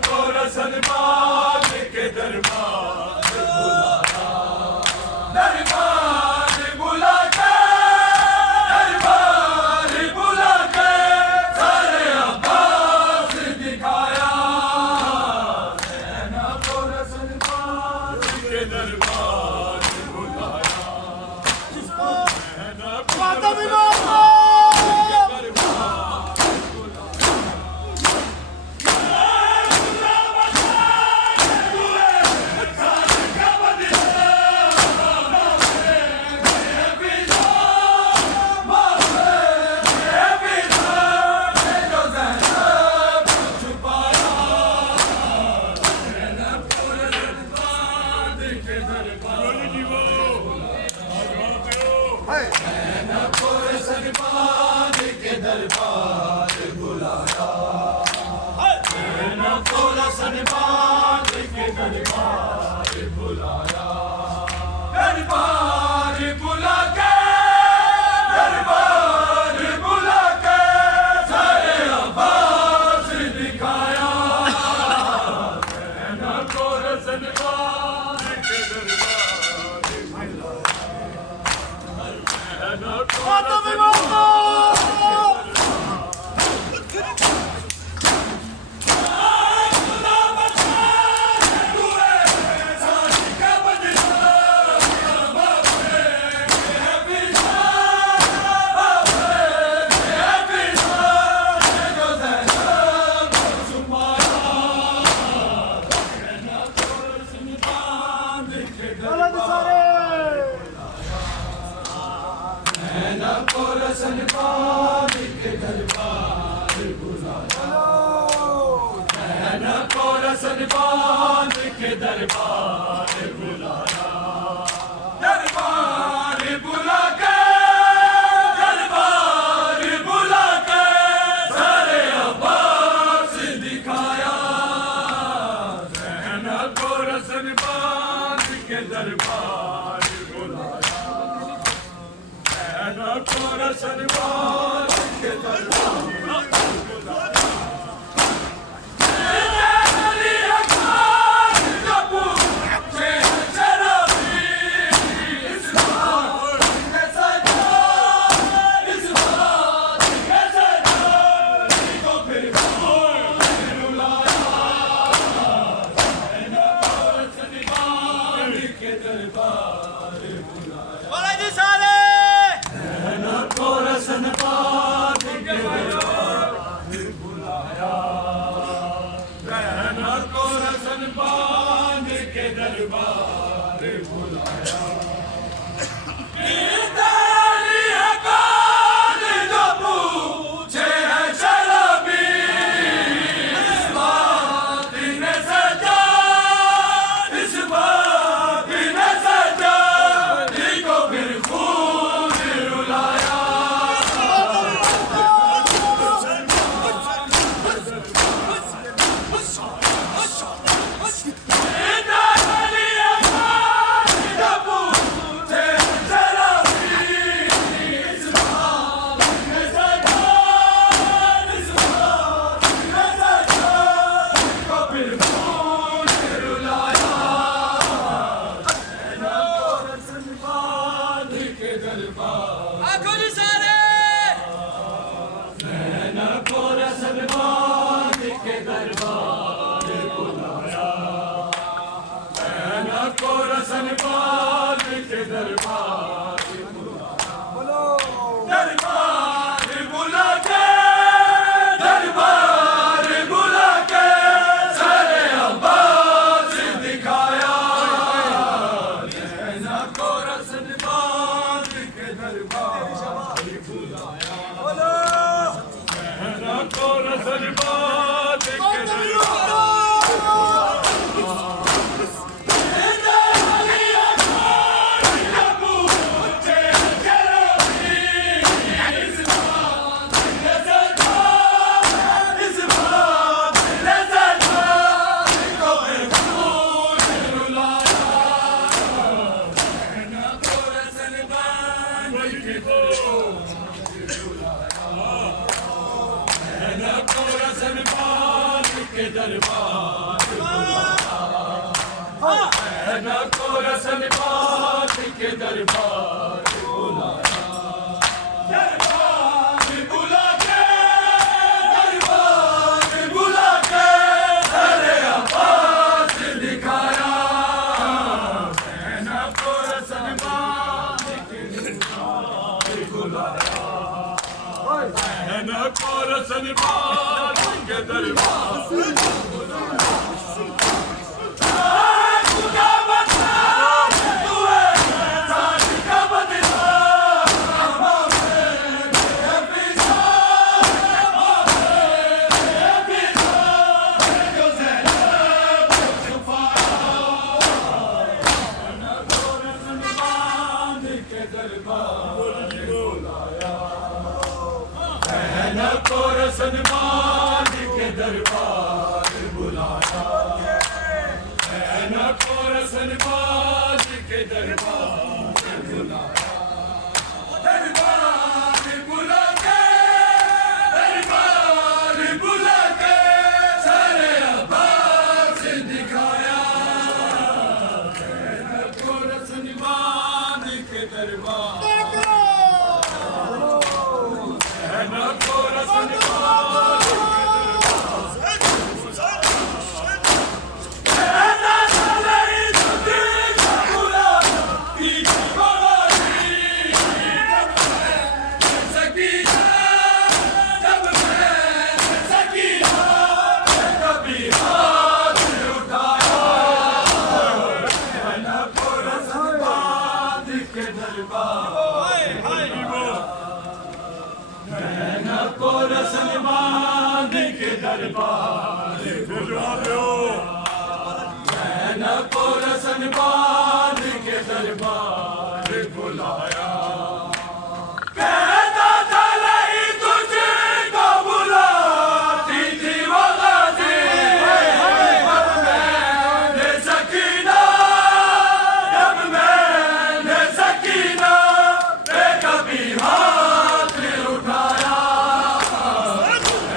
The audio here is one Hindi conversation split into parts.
को रसलमान के दरबार बुलाया, दरबार बुला के, दरबार बुला के सारे अब्बास दिखाया। नैना को रसलमान के दरबार बुलाया, नैना को रसलमान के दरबार बुलाया, नैना को रसलमान के दरबार बुलाया, दरबार बुला के, दरबार बुला के सारे अब्बास दिखाया। नैना को रसलमान के दरबार बुलाया, नैना को रसलमान के दरबार बुलाया, नैना को रसलमान के दरबार बुलाया, दरबार बुला के, दरबार बुला के सारे अब्बास दिखाया। नैना को रसलमान के दरबार बुलाया, नैना को रसलमान के दरबार बुलाया। नैना को रसलमान के दरबार बुलाया, नैना को रसलमान के दरबार बुलाया। जो पूछे है शराबी, इस बात ने सजा, इस बात ने सजा को फिर खून रुलाया। आंखों जी सारे, नैना को रसलमान के दरबार बुलाया, नैना को रसलमान के दरबार बुलाया, दरबार बुला के, दरबार बुला के सारे अब्बास दिखाया। नैना को रसलमान के दरबार बुलाया, नैना को रसलमान के दरबार के दरबार बुलाया, ऐना को रसन बात के दरबार बुलाया, दरबार बुला के अरे अब्बास दिखाया, ऐना को रसन बात के दरबार बुलाया, ऐना को रसन बात के दरबार को रसन बाज के दरबार बुलाया, ऐना को रसन बाज के दरबार बुलाया, दरबार बुला के सारे अब्बास दिखाया, ऐना को रसन बाज के दरबार, ऐना को रसन को रसन बांध के दरबार ऐना को रसन बांध के दरबार बुलाया, कहता था नहीं तुझको बुलाती थी वो गाजी, जब मैंने सकीना पे कभी हाथ उठाया,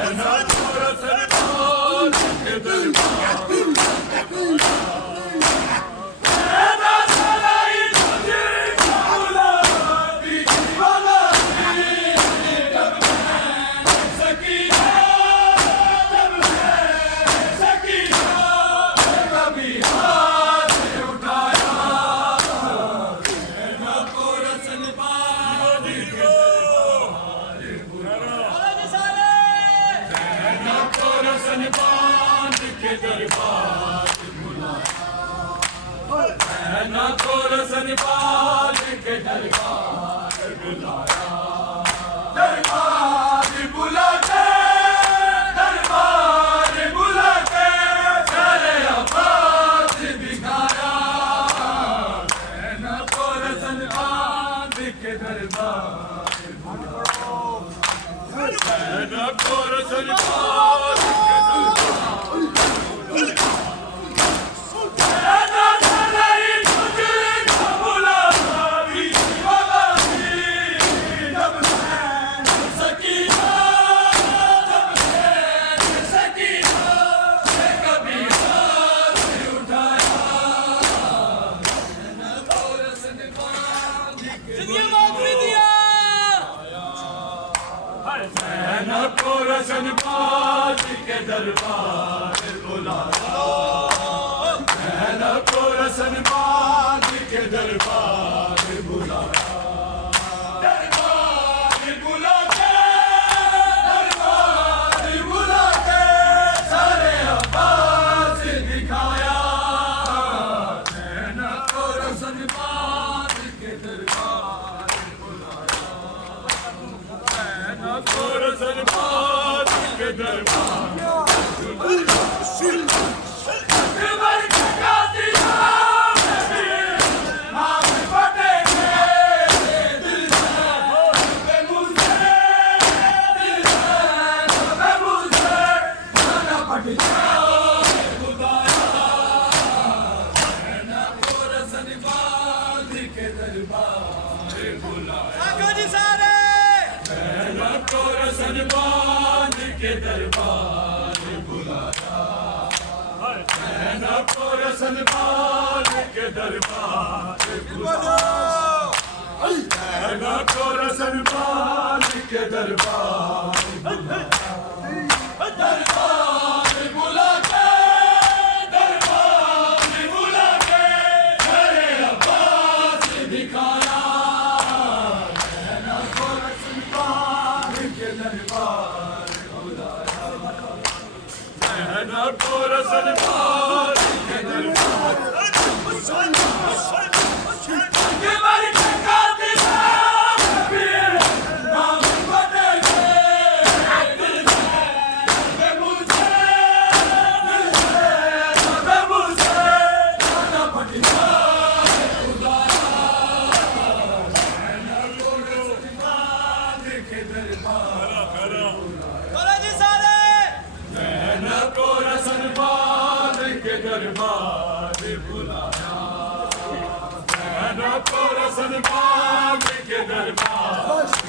ऐना को रसन बाज के दरबार बुलाया, दरबार बुला के सारे अब्बास दिखाया, ऐना को रसन बाज के दरबार बुलाया, ऐना को रसन बाज के ऐना को रसन बाज के दरबार बुलाया, ऐना को रसन बाज के दरबार बुलाया, दरबार बुला के सारे अब्बास दिखाया, ऐना को रसन बाज के दरबार बुलाया, ऐना को रसन बाज के दरबार ऐना को रसन बाज के दरबार बुलाया। रसनपाल के दरबार नैना को रसनपाल के दरबार बुला के मेरे अब्बास दिखाया नैना को रसनपाल के दरबार बुलाया नैना को रसनपाल के दरबार ये मेरी ठकाती नैना को रसनपाल के दरबार बुलाया नैना को रसनपाल के दरबार